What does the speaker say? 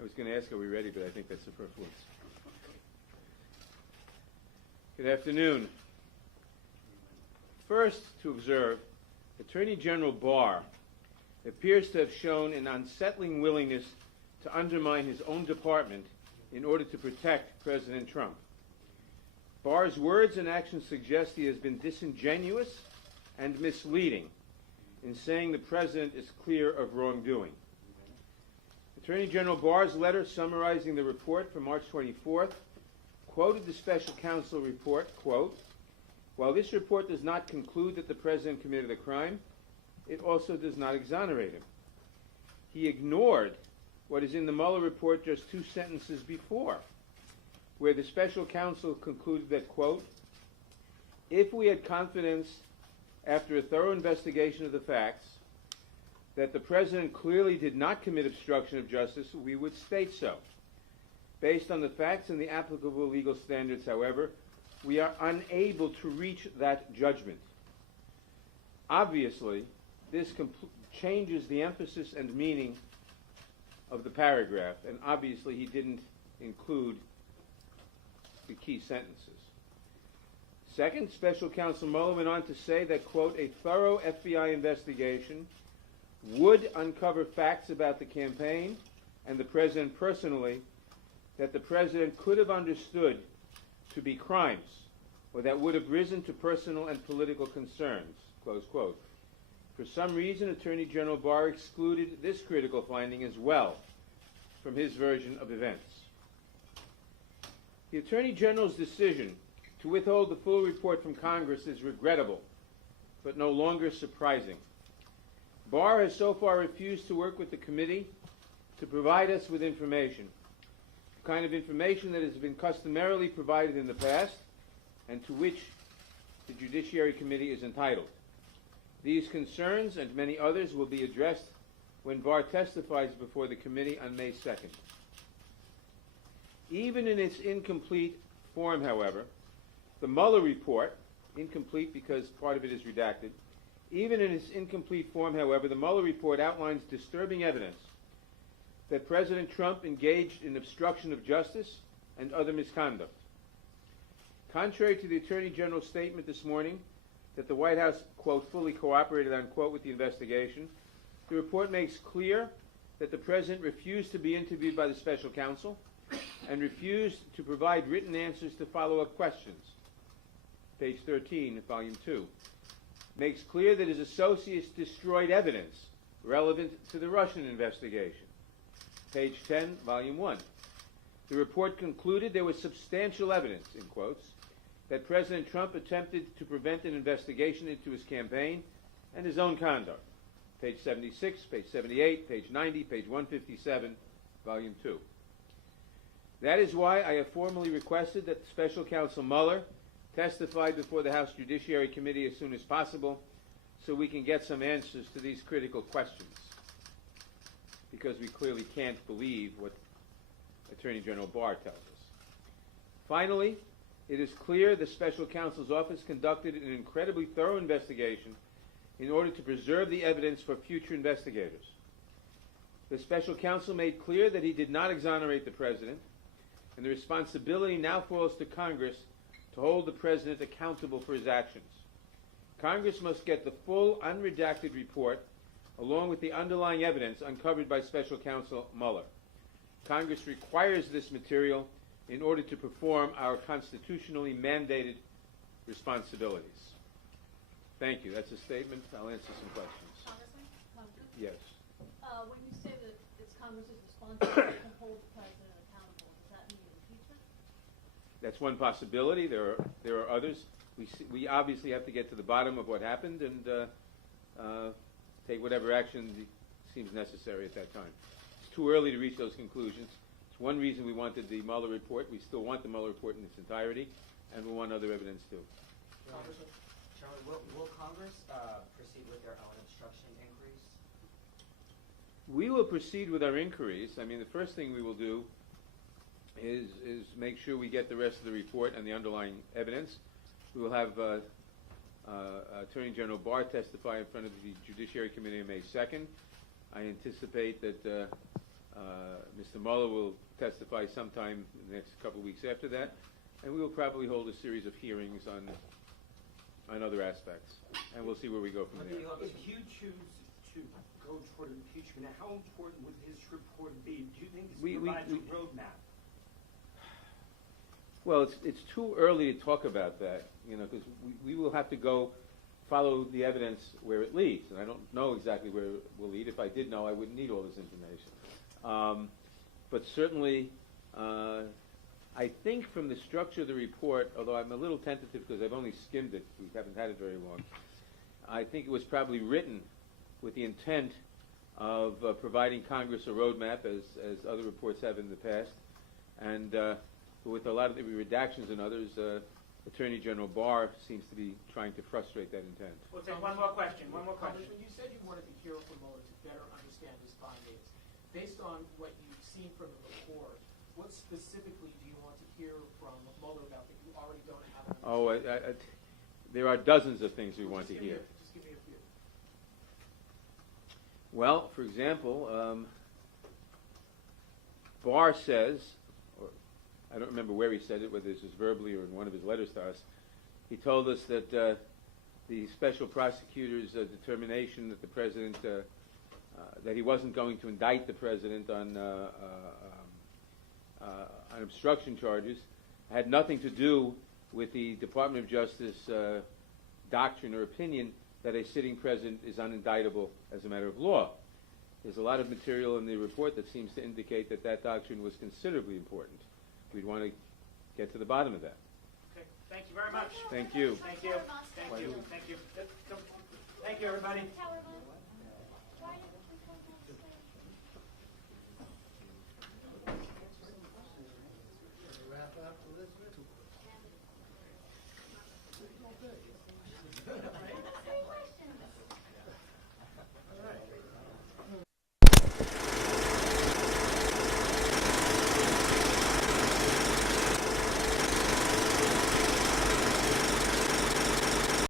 I was going to ask, are we ready? But I think that's superfluous. Good afternoon. First, to observe, Attorney General Barr appears to have shown an unsettling willingness to undermine his own department in order to protect President Trump. Barr's words and actions suggest he has been disingenuous and misleading in saying the president is clear of wrongdoing. Attorney General Barr's letter summarizing the report from March 24th quoted the special counsel report, quote, "While this report does not conclude that the president committed a crime, it also does not exonerate him." He ignored what is in the Mueller report just 2 sentences before, where the special counsel concluded that, quote, "If we had confidence after a thorough investigation of the facts that the president clearly did not commit obstruction of justice, we would state so. Based on the facts and the applicable legal standards, however, we are unable to reach that judgment." Obviously, this changes the emphasis and meaning of the paragraph, and obviously he didn't include the key sentences. Second, Special Counsel Mueller went on to say that, quote, "A thorough FBI investigation would uncover facts about the campaign and the president personally that the president could have understood to be crimes or that would have risen to personal and political concerns," close quote. For some reason, Attorney General Barr excluded this critical finding as well from his version of events. The Attorney General's decision to withhold the full report from Congress is regrettable, but no longer surprising. Barr has so far refused to work with the committee to provide us with information, the kind of information that has been customarily provided in the past and to which the Judiciary Committee is entitled. These concerns and many others will be addressed when Barr testifies before the committee on May 2nd. Even in its incomplete form, however, the Mueller report, incomplete because part of it is redacted, even in its incomplete form, however, the Mueller report outlines disturbing evidence that President Trump engaged in obstruction of justice and other misconduct. Contrary to the Attorney General's statement this morning that the White House, quote, "fully cooperated," unquote, with the investigation, the report makes clear that the president refused to be interviewed by the special counsel and refused to provide written answers to follow-up questions. Page 13, volume 2. Makes clear that his associates destroyed evidence relevant to the Russian investigation. Page 10, volume 1. The report concluded there was substantial evidence, in quotes, that President Trump attempted to prevent an investigation into his campaign and his own conduct. Page 76, page 78, page 90, page 157, volume 2. That is why I have formally requested that Special Counsel Mueller testify before the House Judiciary Committee as soon as possible so we can get some answers to these critical questions, because we clearly can't believe what Attorney General Barr tells us. Finally, it is clear the Special Counsel's office conducted an incredibly thorough investigation in order to preserve the evidence for future investigators. The Special Counsel made clear that he did not exonerate the President, and the responsibility now falls to Congress to hold the President accountable for his actions. Congress must get the full, unredacted report along with the underlying evidence uncovered by Special Counsel Mueller. Congress requires this material in order to perform our constitutionally mandated responsibilities. Thank you. That's a statement. I'll answer some questions. Congressman? Yes. When you say that it's Congress's responsibility to hold the president accountable, does that mean impeachment? That's one possibility. There are others. We obviously have to get to the bottom of what happened and take whatever action seems necessary at that time. It's too early to reach those conclusions. It's one reason we wanted the Mueller report. We still want the Mueller report in its entirety, and we want other evidence too. Chairman, will Congress proceed with their own obstruction inquiries? We will proceed with our inquiries. I mean, the first thing we will do is make sure we get the rest of the report and the underlying evidence. We will have Attorney General Barr testify in front of the Judiciary Committee on May 2nd. I anticipate that Mr. Mueller will testify sometime in the next couple of weeks after that, and we will probably hold a series of hearings on other aspects, and we'll see where we go from there. If you choose to go toward impeachment, how important would his report be? Do you think this provides a roadmap? Well, it's too early to talk about that, because we will have to go follow the evidence where it leads, and I don't know exactly where it will lead. If I did know, I wouldn't need all this information. But certainly, I think from the structure of the report, although I'm a little tentative because I've only skimmed it, we haven't had it very long, I think it was probably written with the intent of providing Congress a roadmap, as other reports have in the past, and with a lot of the redactions and others, Attorney General Barr seems to be trying to frustrate that intent. We'll take one more question. One more question. Congressman, you said you wanted to hear from Mueller to better understand his findings. Based on what you've seen from the report, what specifically do you want to hear from Mueller about that you already don't have? Oh, there are dozens of things we want to hear. Just give me a few. Well, for example, Barr says, or I don't remember where he said it, whether this was verbally or in one of his letters to us, he told us that the special prosecutor's determination that the president, that he wasn't going to indict the president on obstruction charges, had nothing to do with the Department of Justice doctrine or opinion that a sitting president is unindictable as a matter of law. There's a lot of material in the report that seems to indicate that that doctrine was considerably important. We'd want to get to the bottom of that. Okay. Thank you very much. Thank you. Thank you. Thank you. Thank you. Thank you, everybody. Why didn't we go downstairs? Wrap up Elizabeth.